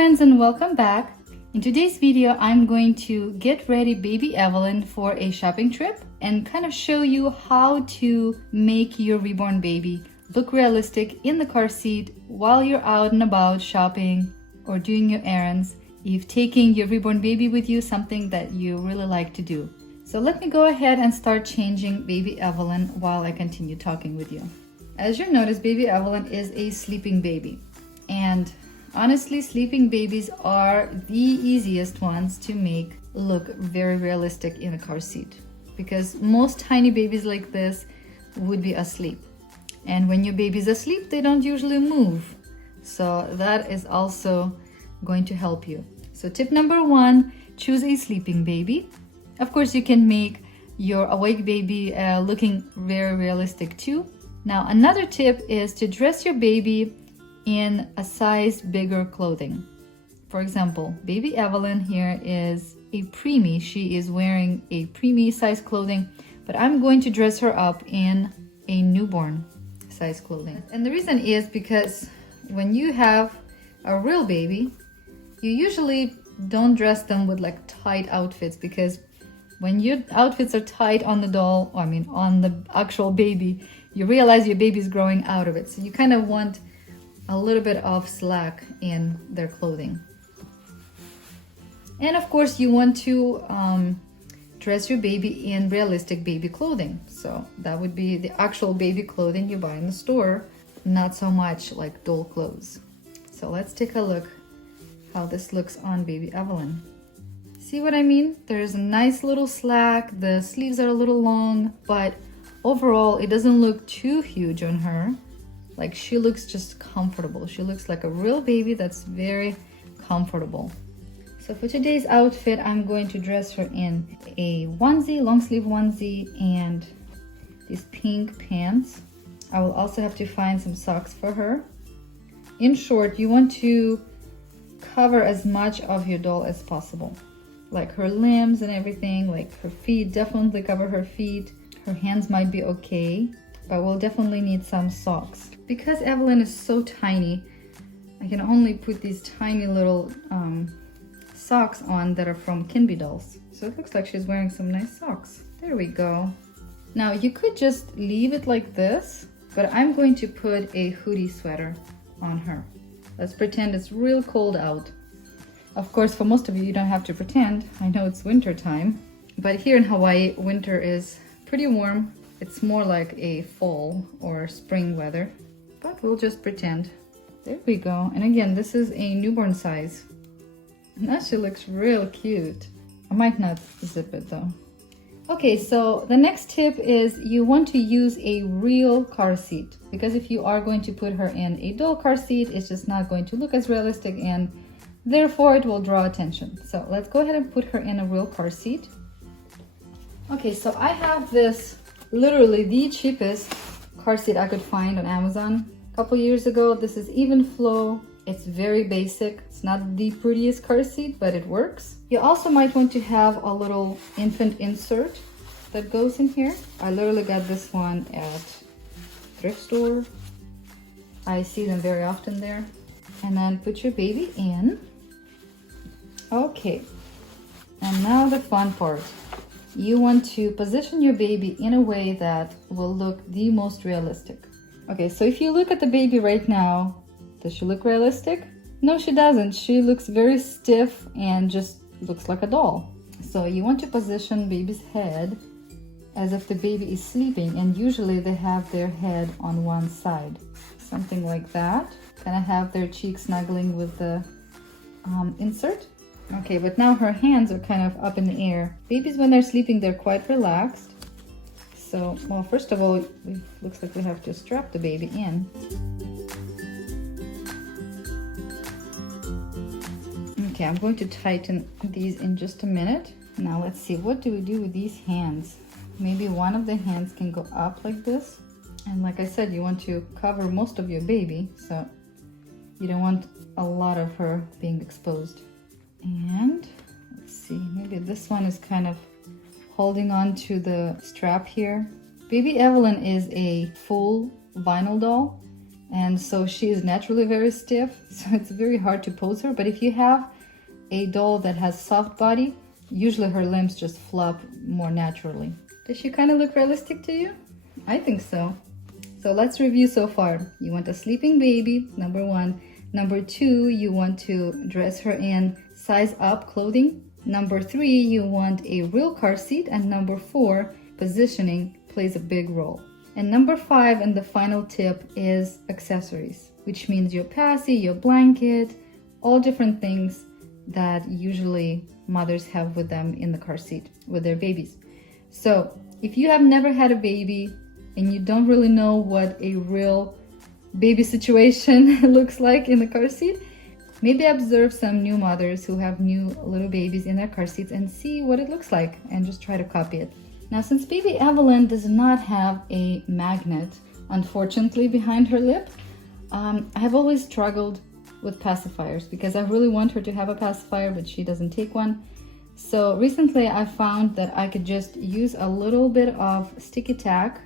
friends, and welcome back. In today's video, I'm going to get ready baby Evelyn for a shopping trip and kind of show you how to make your reborn baby look realistic in the car seat while you're out and about shopping or doing your errands. If taking your reborn baby with you, something that you really like to do. So let me go ahead and start changing baby Evelyn while I continue talking with you. As you notice, baby Evelyn is a sleeping baby. And honestly, sleeping babies are the easiest ones to make look very realistic in a car seat, because most tiny babies like this would be asleep. And when your baby's asleep, they don't usually move. So that is also going to help you. So tip number one, choose a sleeping baby. Of course, you can make your awake baby looking very realistic too. Now, another tip is to dress your baby in a size bigger clothing. For example, baby Evelyn here is a preemie. She is wearing a preemie size clothing, but I'm going to dress her up in a newborn size clothing. And the reason is because when you have a real baby, you usually don't dress them with like tight outfits, because when your outfits are tight on the doll, on the actual baby, you realize your baby's growing out of it. So you kind of want a little bit of slack in their clothing. And of course, you want to dress your baby in realistic baby clothing. So that would be the actual baby clothing you buy in the store, not so much like doll clothes. So let's take a look how this looks on baby Evelyn. See what I mean? There's a nice little slack, the sleeves are a little long, but overall it doesn't look too huge on her. Like, she looks just comfortable. She looks like a real baby that's very comfortable. So for today's outfit, I'm going to dress her in a onesie, long sleeve onesie, and these pink pants. I will also have to find some socks for her. In short, you want to cover as much of your doll as possible. Like her limbs and everything, like her feet, definitely cover her feet. Her hands might be okay, but we'll definitely need some socks. Because Evelyn is so tiny, I can only put these tiny little socks on that are from Kinby dolls. So it looks like she's wearing some nice socks. There we go. Now you could just leave it like this, but I'm going to put a hoodie sweater on her. Let's pretend it's real cold out. Of course, for most of you, you don't have to pretend. I know it's winter time, but here in Hawaii, winter is pretty warm. It's more like a fall or spring weather, but we'll just pretend. There we go. And again, this is a newborn size. Now she looks real cute. I might not zip it though. Okay, so the next tip is you want to use a real car seat, because if you are going to put her in a doll car seat, it's just not going to look as realistic, and therefore it will draw attention. So let's go ahead and put her in a real car seat. Okay, so I have this literally the cheapest car seat I could find on Amazon a couple years ago. This is Even Flow. It's very basic. It's not the prettiest car seat, but it works. You also might want to have a little infant insert that goes in here. I literally got this one at thrift store. I see them very often there. And then put your baby in. Okay, and now the fun part. You want to position your baby in a way that will look the most realistic. Okay, so if you look at the baby right now, does she look realistic? No, she doesn't. She looks very stiff and just looks like a doll. So you want to position baby's head as if the baby is sleeping, and usually they have their head on one side. Something like that. Kind of have their cheeks snuggling with the insert. Okay, but now her hands are kind of up in the air. Babies, when they're sleeping, they're quite relaxed. So, well, first of all, it looks like we have to strap the baby in. Okay, I'm going to tighten these in just a minute. Now let's see, what do we do with these hands? Maybe one of the hands can go up like this. And like I said, you want to cover most of your baby, so you don't want a lot of her being exposed. And let's see, maybe this one is kind of holding on to the strap here. Baby Evelyn is a full vinyl doll, And so she is naturally very stiff, so it's very hard to pose her. But if you have a doll that has soft body, usually her limbs just flop more naturally. Does she kind of look realistic to you? I think so. So let's review so far. You want a sleeping baby, number 1. Number 2, you want to dress her in size up clothing. Number 3, you want a real car seat. And number 4, positioning plays a big role. And number 5, and the final tip, is accessories, which means your passy, your blanket, all different things that usually mothers have with them in the car seat with their babies. So if you have never had a baby and you don't really know what a real baby situation looks like in the car seat, maybe observe some new mothers who have new little babies in their car seats and see what it looks like and just try to copy it. Now, since baby Evelyn does not have a magnet, unfortunately, behind her lip, I have always struggled with pacifiers because I really want her to have a pacifier, but she doesn't take one. So recently I found that I could just use a little bit of sticky tack,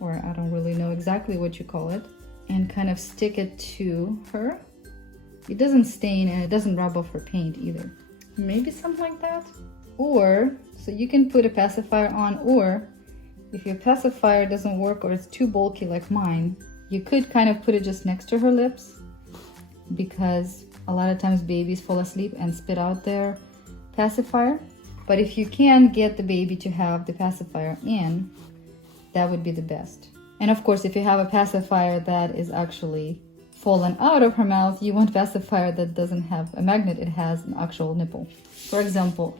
or I don't really know exactly what you call it, and kind of stick it to her. It doesn't stain and it doesn't rub off her paint either. Maybe something like that. Or, so you can put a pacifier on, or if your pacifier doesn't work or it's too bulky like mine, you could kind of put it just next to her lips, because a lot of times babies fall asleep and spit out their pacifier. But if you can get the baby to have the pacifier in, that would be the best. And of course, if you have a pacifier that is actually fallen out of her mouth, you want a pacifier that doesn't have a magnet, it has an actual nipple. For example,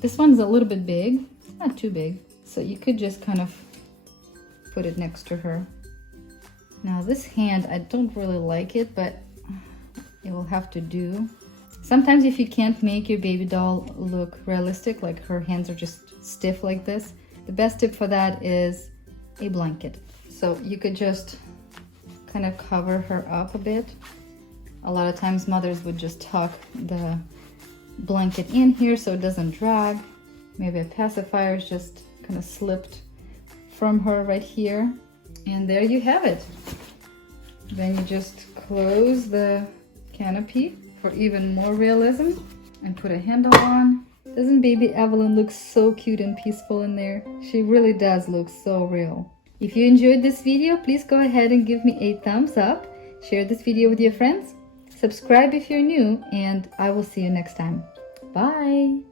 this one's a little bit big, not too big, so you could just kind of put it next to her. Now this hand, I don't really like it, but it will have to do. Sometimes if you can't make your baby doll look realistic, like her hands are just stiff like this, the best tip for that is a blanket. So you could just kind of cover her up a bit. A lot of times mothers would just tuck the blanket in here so it doesn't drag. Maybe a pacifier is just kind of slipped from her right here. And there you have it. Then you just close the canopy for even more realism and put a handle on. Doesn't baby Evelyn look so cute and peaceful in there? She really does look so real. If you enjoyed this video, please go ahead and give me a thumbs up. Share this video with your friends. Subscribe if you're new, and I will see you next time. Bye!